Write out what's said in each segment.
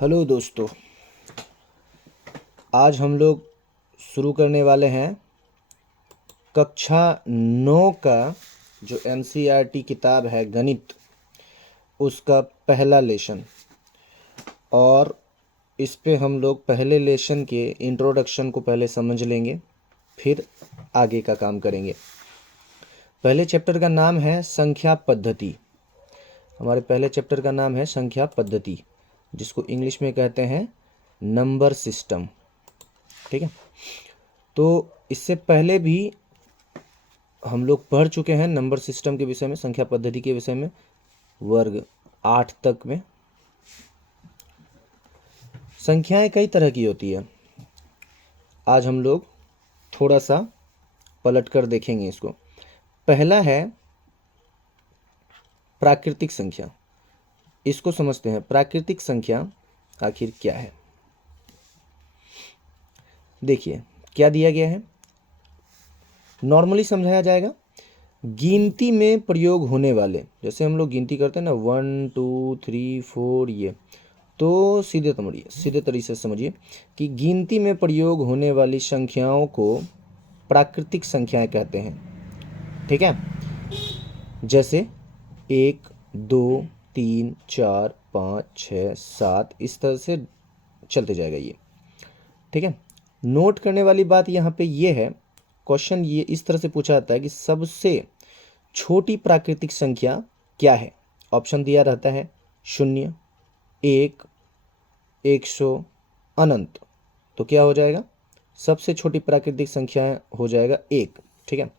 Hello दोस्तों, आज हम लोग शुरू करने वाले हैं कक्षा 9 का जो एनसीईआरटी किताब है गणित, उसका पहला लेसन। और इस पे हम लोग पहले लेसन के इंट्रोडक्शन को पहले समझ लेंगे, फिर आगे का काम करेंगे। पहले चैप्टर का नाम है संख्या पद्धति। हमारे पहले चैप्टर का नाम है संख्या पद्धति, जिसको इंग्लिश में कहते हैं नंबर सिस्टम। ठीक है, तो इससे पहले भी हम लोग पढ़ चुके हैं नंबर सिस्टम के विषय में, संख्या पद्धति के विषय में, वर्ग 8 तक में। संख्याएं कई तरह की होती है। आज हम लोग थोड़ा सा पलट कर देखेंगे इसको। पहला है प्राकृतिक संख्या। इसको समझते हैं, प्राकृतिक संख्या आखिर क्या है। देखिए क्या दिया गया है, नॉर्मली समझाया जाएगा। गिनती में प्रयोग होने वाले, जैसे हम लोग गिनती करते हैं ना 1 2 3 4, ये तो सीधे तरीके से समझिए कि गिनती में प्रयोग होने वाली संख्याओं को प्राकृतिक संख्याएं कहते हैं। ठीक है, जैसे 1 2 3 4 5 6 7, इस तरह से चलते जाएगा ये। ठीक है, नोट करने वाली बात यहाँ पे ये है, क्वेश्चन ये इस तरह से पूछा जाता है कि सबसे छोटी प्राकृतिक संख्या क्या है। ऑप्शन दिया रहता है 0, 1, 100, अनंत। तो क्या हो जाएगा, सबसे छोटी प्राकृतिक संख्या हो जाएगा 1। ठीक है,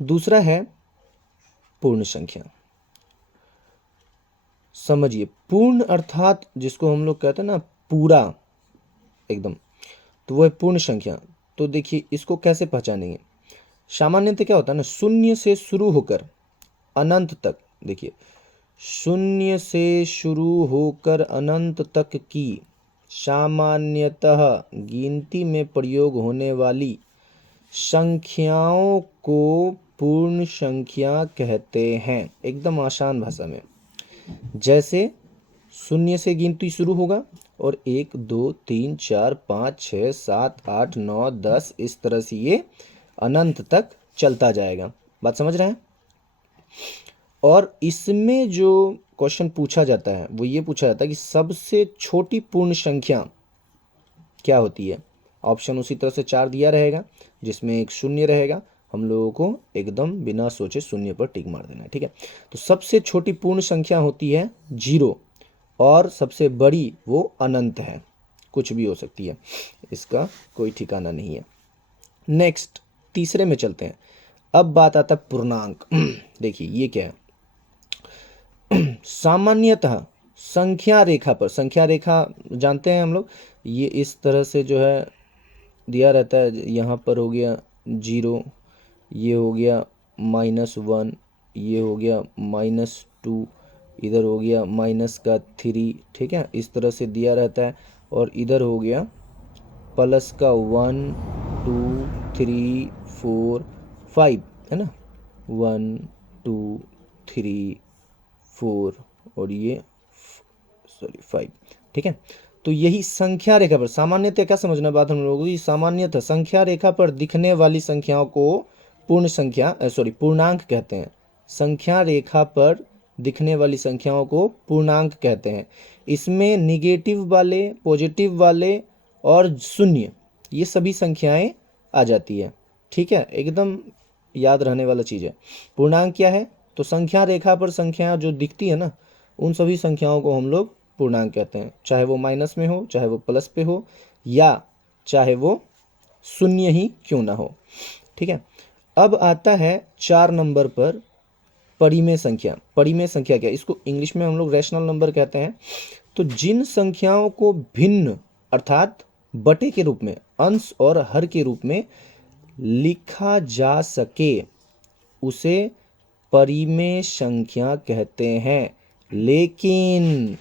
दूसरा है पूर्ण संख्या। समझिए, पूर्ण अर्थात जिसको हम लोग कहते हैं ना पूरा एकदम, तो वो है पूर्ण संख्या। तो देखिए इसको कैसे पहचानेंगे। सामान्यतः क्या होता है ना, 0 से शुरू होकर अनंत तक, देखिए 0 से शुरू होकर अनंत तक की सामान्यतः गिनती में प्रयोग होने वाली संख्याओं को पूर्ण संख्या कहते हैं। एकदम आसान भाषा में, जैसे 0 से गिनती शुरू होगा और 1 2 3 4 5 6 7 8 9 10, इस तरह से ये अनंत तक चलता जाएगा। बात समझ रहे हैं। और इसमें जो क्वेश्चन पूछा जाता है वो ये पूछा जाता है कि सबसे छोटी पूर्ण संख्या क्या होती है। ऑप्शन उसी तरह से 4 दिया रहेगा, जिसमें एक 0 रहेगा। हम लोगों को एकदम बिना सोचे 0 पर टिक मार देना है। ठीक है, तो सबसे छोटी पूर्ण संख्या होती है 0, और सबसे बड़ी वो अनंत है, कुछ भी हो सकती है, इसका कोई ठिकाना नहीं है। नेक्स्ट तीसरे में चलते हैं। अब बात आता है पूर्णांक। देखिए ये क्या है, सामान्यतः संख्या रेखा पर, संख्या रेखा जानते हैं हम लोग, ये इस तरह से जो है दिया रहता है। यहाँ पर हो गया 0, ये हो गया -1, ये हो गया -2, इधर हो गया -3। ठीक है, इस तरह से दिया रहता है। और इधर हो गया प्लस का 1 2 3 4 5, है ना, 1 2 3 4 और ये 5। ठीक है, तो यही संख्या रेखा पर, सामान्यतः क्या समझना बात हम लोगों की, सामान्यतः संख्या रेखा पर दिखने वाली संख्याओं को पूर्ण संख्या पूर्णांक कहते हैं। संख्या रेखा पर दिखने वाली संख्याओं को पूर्णांक कहते हैं। इसमें निगेटिव वाले, पॉजिटिव वाले और 0, ये सभी संख्याएं आ जाती है। ठीक है, एकदम याद रहने वाला चीज़ है। पूर्णांक क्या है, तो संख्या रेखा पर संख्या जो दिखती है ना, उन सभी संख्याओं को हम लोग पूर्णांक कहते हैं, चाहे वो माइनस में हो, चाहे वो प्लस पे हो, या चाहे वो 0 ही क्यों ना हो। ठीक है, अब आता है 4 नंबर पर परिमेय संख्या। परिमेय संख्या क्या, इसको इंग्लिश में हम लोग रैशनल नंबर कहते हैं। तो जिन संख्याओं को भिन्न अर्थात बटे के रूप में, अंश और हर के रूप में लिखा जा सके, उसे परिमेय संख्या कहते हैं। लेकिन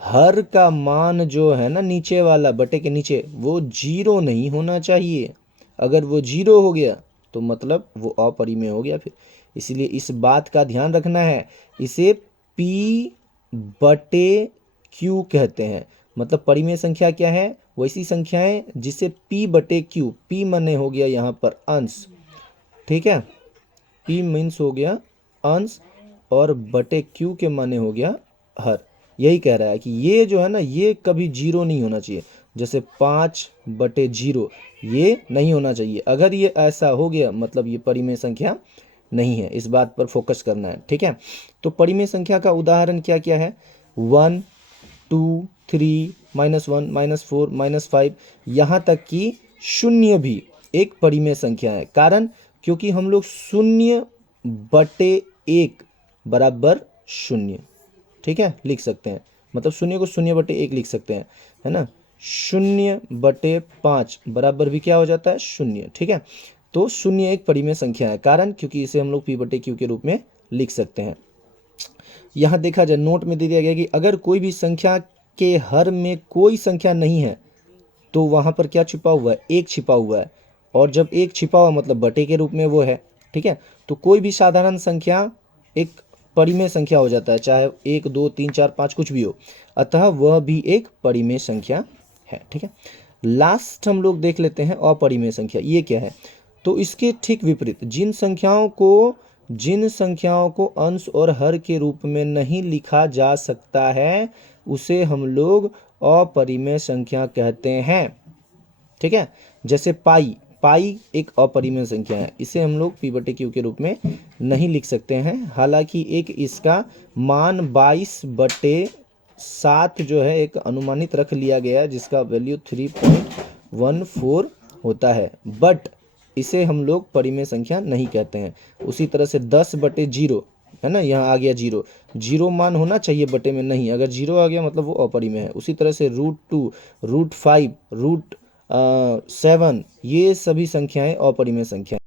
हर का मान जो है ना, नीचे वाला बटे के नीचे, वो 0 नहीं होना चाहिए। अगर वो 0 हो गया तो मतलब वो अपरिमेय हो गया फिर। इसलिए इस बात का ध्यान रखना है, इसे p/n क्यू कहते हैं। मतलब परिमेय संख्या क्या है, वैसी संख्याएं जिसे p बटे क्यू, p माने हो गया यहाँ पर अंश, ठीक है, p मीन्स हो गया अंश और बटे क्यू के माने हो गया हर। यही कह रहा है कि ये जो है ना, ये कभी जीरो नहीं होना चाहिए। जैसे 5/0 ये नहीं होना चाहिए। अगर ये ऐसा हो गया मतलब ये परिमेय संख्या नहीं है। इस बात पर फोकस करना है, ठीक है। तो परिमेय संख्या का उदाहरण क्या क्या है, 1, 2, 3, -1, -4, -5, यहाँ तक कि शून्य भी एक परिमेय संख्या है। कारण क्योंकि हम लोग 0/1 बराबर 0, ठीक है, लिख सकते हैं। मतलब शून्य को 0/1 लिख सकते हैं, है ना। 0/5 बराबर भी क्या हो जाता है, 0, ठीक है। तो 0 एक परिमेय संख्या है। कारण क्योंकि इसे हम लोग p/q के रूप में लिख सकते हैं। यहाँ देखा जाए, नोट में दे दिया गया कि अगर कोई भी संख्या के हर में कोई संख्या नहीं है तो वहाँ पर क्या छिपा हुआ है, 1 छिपा हुआ है। और जब 1 छिपा हुआ मतलब बटे के रूप में वो है, ठीक है। तो कोई भी साधारण संख्या एक परिमेय संख्या हो जाता है, चाहे 1, 2, 3, 4, 5 कुछ भी हो, अतः वह भी एक परिमेय संख्या है, ठीक है। लास्ट हम लोग देख लेते हैं अपरिमेय संख्या। ये क्या है, तो इसके ठीक विपरीत जिन संख्याओं को अंश और हर के रूप में नहीं लिखा जा सकता है उसे हम लोग अपरिमेय संख्या कहते हैं, ठीक है। जैसे पाई एक अपरिमेय संख्या है, इसे हम लोग p/q के रूप में नहीं लिख सकते हैं। हालांकि एक इसका मान 22/7 जो है एक अनुमानित रख लिया गया है जिसका वैल्यू 3.14 होता है, बट इसे हम लोग परिमेय संख्या नहीं कहते हैं। उसी तरह से 10/0 है ना, यहाँ आ गया 0 मान होना चाहिए बटे में, नहीं, अगर 0 आ गया मतलब वो अपरिमेय है। उसी तरह से √2, √5, √7 ये सभी संख्याएं अपरिमेय संख्या